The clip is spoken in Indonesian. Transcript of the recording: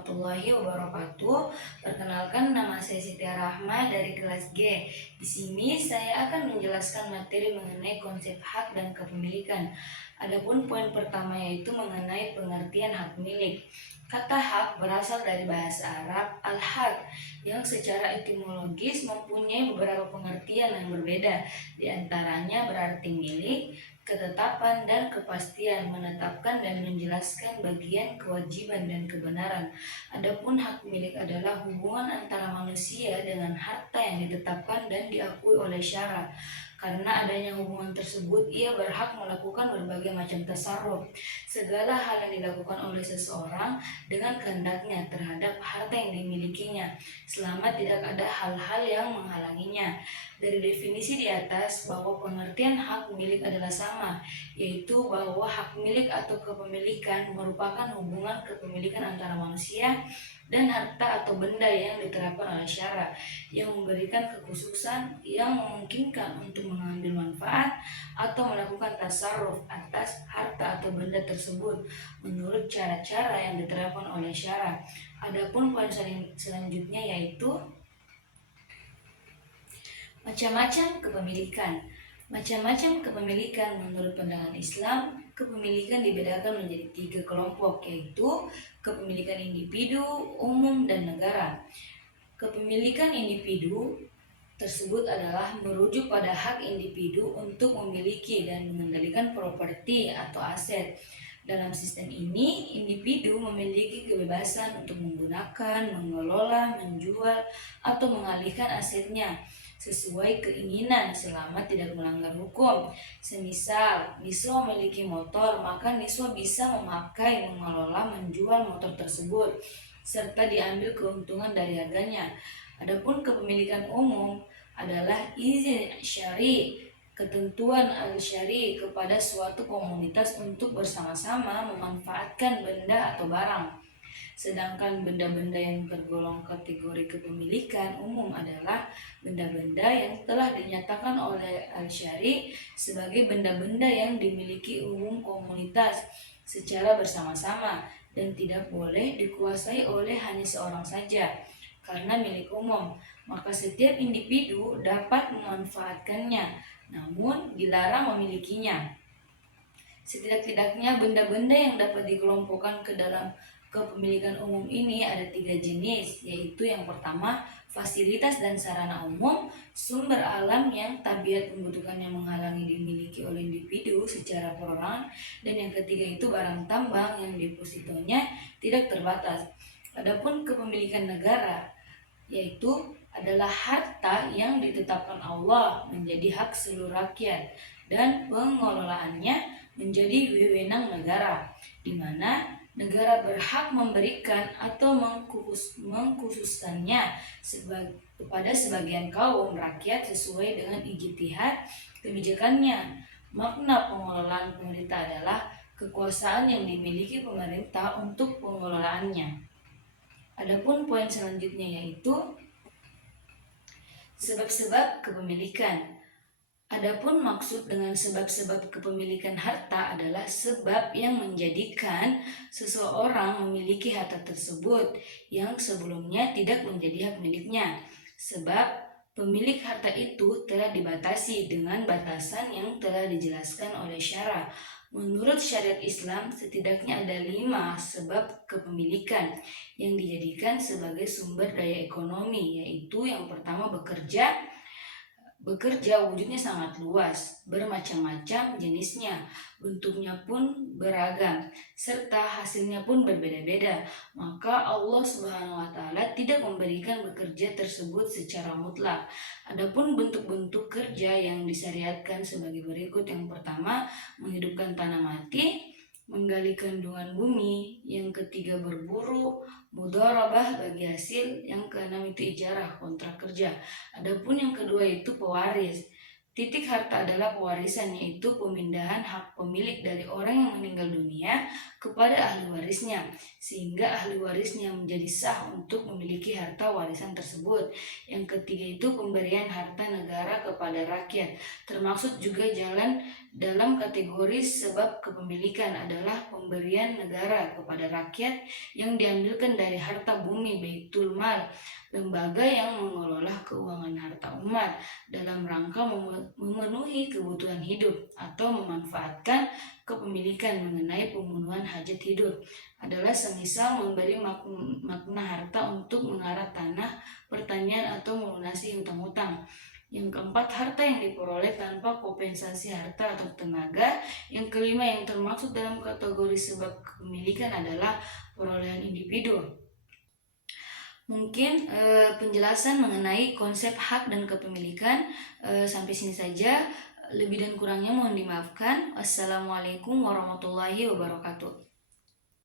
warahmatullahi wabarakatuh. Perkenalkan, nama saya Siti Rahma dari kelas G. Di sini saya akan menjelaskan materi mengenai konsep hak dan kepemilikan. Adapun poin pertama yaitu mengenai pengertian hak milik. Kata hak berasal dari bahasa Arab al-haq yang secara etimologis mempunyai beberapa pengertian yang berbeda. Di antaranya berarti milik, ketetapan dan kepastian, menetapkan dan menjelaskan bagian kewajiban dan kebenaran. Adapun hak milik adalah hubungan antara manusia dengan harta yang ditetapkan dan diakui oleh syara. Karena adanya hubungan tersebut, ia berhak melakukan berbagai macam tasarruf, segala hal yang dilakukan oleh seseorang dengan kehendaknya terhadap harta yang dimilikinya, selama tidak ada hal-hal yang menghalanginya. Dari definisi di atas bahwa pengertian hak milik adalah sama, yaitu bahwa hak milik atau kepemilikan merupakan hubungan kepemilikan antara manusia dan harta atau benda yang diterapkan oleh syara, yang memberikan kekhususan yang memungkinkan untuk mengambil manfaat atau melakukan tasarruf atas harta atau benda tersebut menurut cara-cara yang diterapkan oleh syara. Adapun poin selanjutnya yaitu macam-macam kepemilikan. Macam-macam kepemilikan menurut pandangan Islam, kepemilikan dibedakan menjadi 3 kelompok, yaitu kepemilikan individu, umum, dan negara. Kepemilikan individu tersebut adalah merujuk pada hak individu untuk memiliki dan mengendalikan properti atau aset. Dalam sistem ini, individu memiliki kebebasan untuk menggunakan, mengelola, menjual, atau mengalihkan asetnya sesuai keinginan selama tidak melanggar hukum. Semisal, Niswa memiliki motor, maka Niswa bisa memakai, mengelola, menjual motor tersebut, serta diambil keuntungan dari harganya. Adapun kepemilikan umum adalah izin syari, ketentuan al-syari kepada suatu komunitas untuk bersama-sama memanfaatkan benda atau barang. Sedangkan benda-benda yang tergolong kategori kepemilikan umum adalah benda-benda yang telah dinyatakan oleh al-syari sebagai benda-benda yang dimiliki umum komunitas secara bersama-sama dan tidak boleh dikuasai oleh hanya seorang saja karena milik umum, maka setiap individu dapat memanfaatkannya, namun dilarang memilikinya. Setidak-tidaknya benda-benda yang dapat dikelompokkan ke dalam kepemilikan umum ini ada 3 jenis, yaitu yang pertama, fasilitas dan sarana umum, sumber alam yang tabiat membutuhkannya menghalangi dimiliki oleh individu secara perorangan, dan yang ketiga itu barang tambang yang depositonya tidak terbatas. Adapun kepemilikan negara, yaitu adalah harta yang ditetapkan Allah menjadi hak seluruh rakyat dan pengelolaannya menjadi wewenang negara, di mana negara berhak memberikan atau mengkhususkannya kepada sebagian kaum rakyat sesuai dengan ijtihad kebijakannya. Makna pengelolaan pemerintah adalah kekuasaan yang dimiliki pemerintah untuk pengelolaannya. Adapun poin selanjutnya yaitu sebab-sebab kepemilikan. Adapun maksud dengan sebab-sebab kepemilikan harta adalah sebab yang menjadikan seseorang memiliki harta tersebut yang sebelumnya tidak menjadi hak miliknya. Sebab pemilik harta itu telah dibatasi dengan batasan yang telah dijelaskan oleh syara. Menurut syariat Islam, setidaknya ada 5 sebab kepemilikan yang dijadikan sebagai sumber daya ekonomi, yaitu yang pertama bekerja wujudnya sangat luas, bermacam-macam jenisnya, bentuknya pun beragam, serta hasilnya pun berbeda-beda. Maka Allah Subhanahu wa Ta'ala tidak memberikan bekerja tersebut secara mutlak. Adapun bentuk-bentuk kerja yang disyariatkan sebagai berikut. Yang pertama, menghidupkan tanah mati, menggali kandungan bumi. Yang ketiga, berburu, mudharabah bagi hasil. Yang keenam itu ijarah, kontrak kerja. Adapun yang kedua itu pewaris. Titik harta adalah pewarisan, yaitu pemindahan hak pemilik dari orang yang meninggal dunia kepada ahli warisnya, sehingga ahli warisnya menjadi sah untuk memiliki harta warisan tersebut. Yang ketiga itu pemberian harta negara kepada rakyat, termasuk juga jalan dalam kategori sebab kepemilikan adalah pemberian negara kepada rakyat yang diambilkan dari harta bumi Baitul Mal, lembaga yang mengelola keuangan harta umat dalam rangka memenuhi kebutuhan hidup atau memanfaatkan kepemilikan mengenai pemenuhan hajat hidup adalah semisal memberi makna harta untuk mengarah tanah, pertanian atau melunasi hutang-hutang. Yang keempat, harta yang diperoleh tanpa kompensasi harta atau tenaga. Yang kelima, yang termasuk dalam kategori sebab kepemilikan adalah perolehan individu. Mungkin penjelasan mengenai konsep hak dan kepemilikan sampai sini saja. Lebih dan kurangnya mohon dimaafkan. Wassalamualaikum warahmatullahi wabarakatuh.